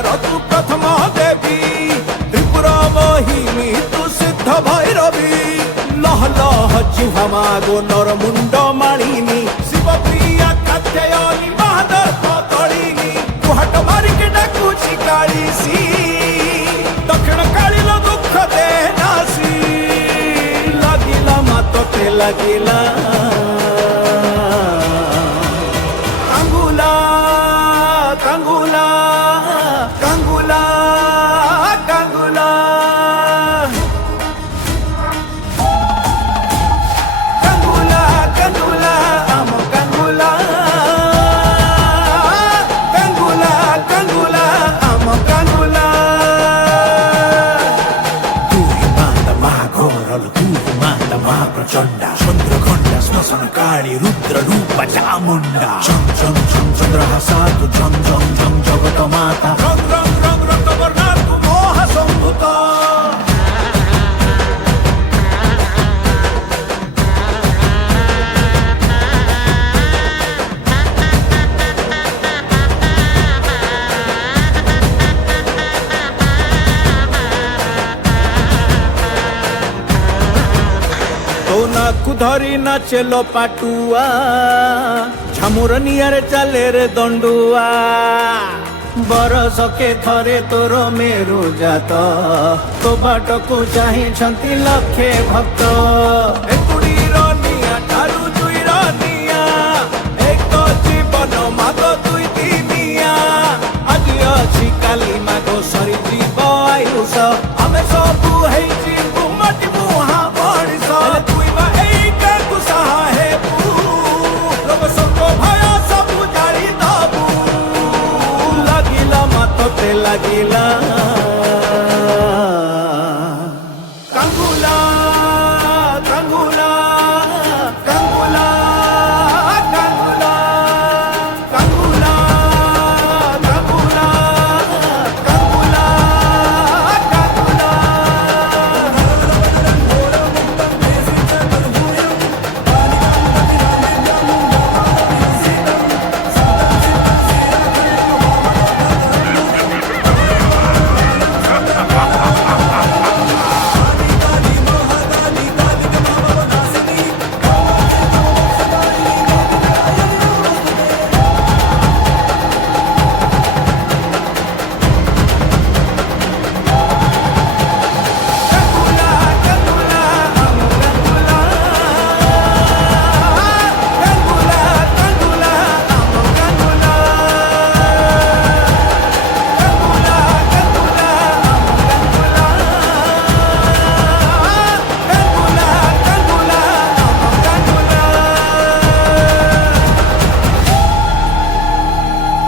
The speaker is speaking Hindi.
संसार तू प्रथम देवी त्रिपुरा मोहिनी तू सिद्ध भैरवी लह लह जिह्वा गो नर मुंड मालिनी शिव प्रिया कात्यायनी महादर्प तलिनी तू हाट मारिके डाकुची काळीसी दक्षिण काळी दुःख दे नासी लागिला मातोते लागिला कांगुला कांगुला कांगुला कांगुला कांगुला कांगुला आम कांगुला कांगुला कांगुला आम कांगुला तू ही माता महाघोर तू ही माता महाप्रचंडा चंद्रखंडा श्मशान काळी रुद्र रूप चामुंडा झम झम झम चंद्रहासा तू झम झम झम जगत माता रंग रंग रंग रक्तवर्णा तू मोह संभूत तो नाकु धरी नाचेलो पाटुआ झामुर नियारे चले रे दंडुआ बरसके थरे तोर मेरु जात तो बाट को चाहि लक्षे भक्त एकुड़ीर निया ठारू दुईर निया एक जीवन माग दुई दिनिया आज अछि काली माग सरी जीव आयुष आमे सबु हेछि माटी मुहा बड़िस तुई बा एके कुसाहा हेबु लोभ संग भय सबु जारी दबु लागिला मातोते लागिला